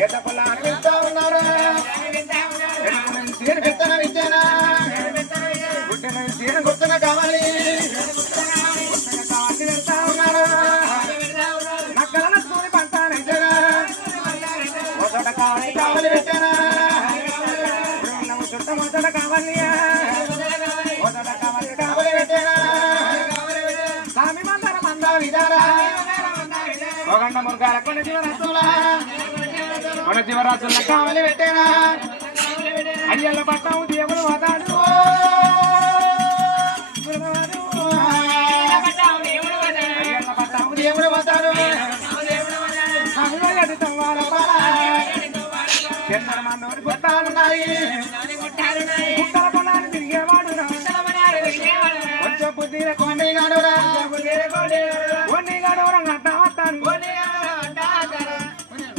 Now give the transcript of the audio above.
ఎట్ట పొలాన్ని వెళ్తా ఉన్నాడు తీరు విత్తనం ఇచ్చానా పుట్టిన తీరు గుర్తున కావాలి కావాలి వెళ్తా ఉన్నాడు నక్కలను సూని పంటానిచ్చానా మొదట కావాలి కావాలి పెట్టానా చుట్ట మొదట కావాలి మొదట కావాలి కావాలి పెట్టానా స్వామి మందర మంద విధారా ఒగండ మురుగాల కొన్ని జీవరాశుల కావాలి పెట్టేనా అయ్యల్ల పట్టం దేవుడు వదాడు అయ్యల్ల పట్టం దేవుడు వదాడు మనోడి పుట్టాలున్నాయి